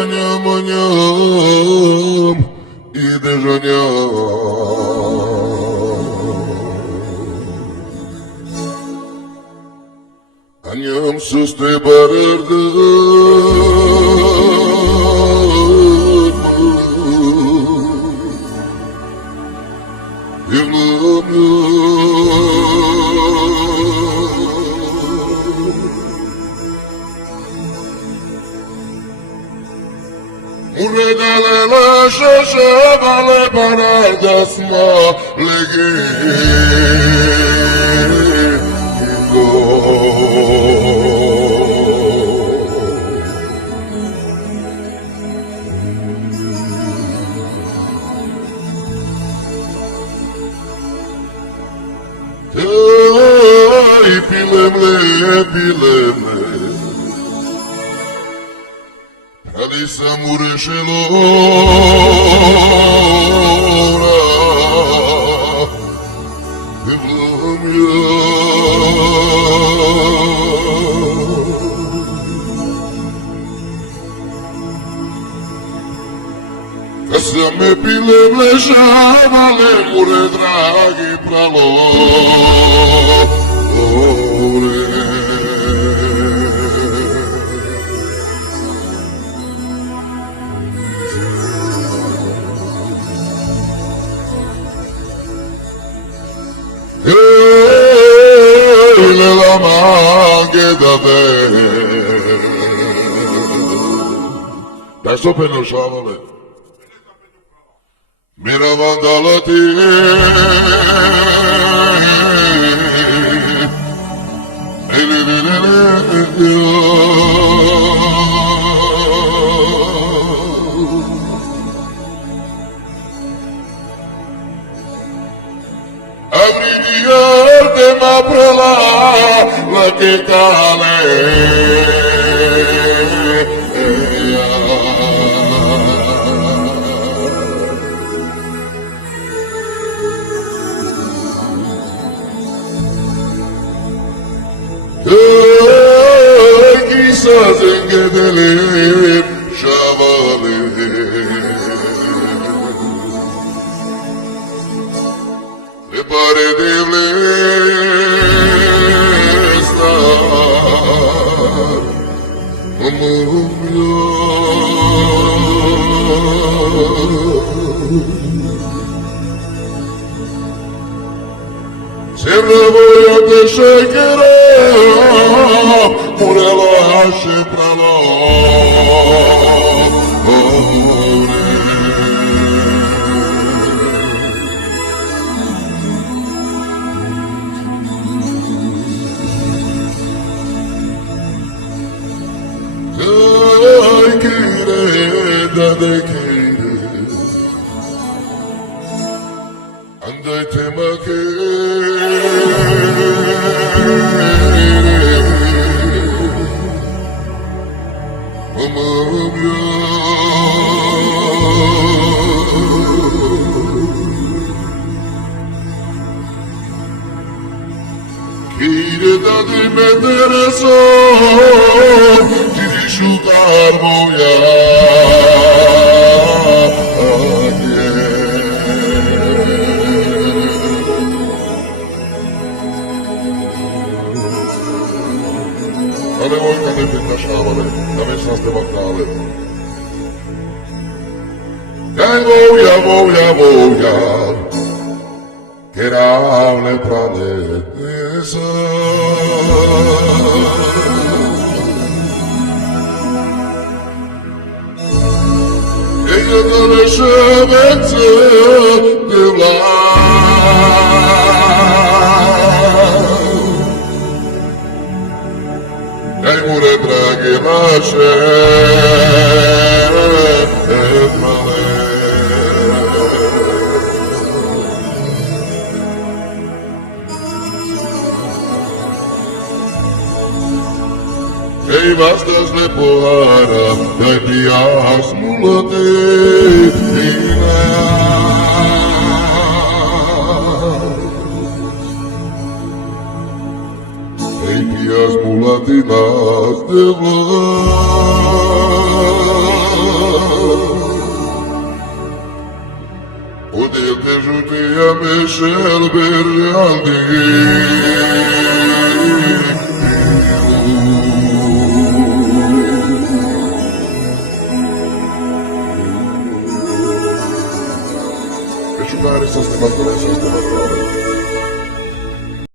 Anjam, anjam, ideš anjam. Anjam sus te Muredale la shasha vale para dasma legi Pilemle Alisa murescelora Kasame pilemle shavale mure dragi pralo la maghe da te Dai sto per lo sciavole Miravandalati Abrigarte ma prela la che cale Chissà se che delle sciavale Le pare di star Se voglio te shakerò pure lo lasci tra de kere Andai tema che Mamma mia Kire da di mettere so Ti risciutar moia Ale voi che avete lasciavole, da me sono ste battale. Dai voglia, che ravne prane sa. E io non le scemenze di là. Dai mure draghi lasce male Ei vastas le pohara Dai pias mulate Ei pias mulate din adevăr. Unde te jutia Michel Bergiandi. Care să-ți te mătărești, să-ți te mătărești.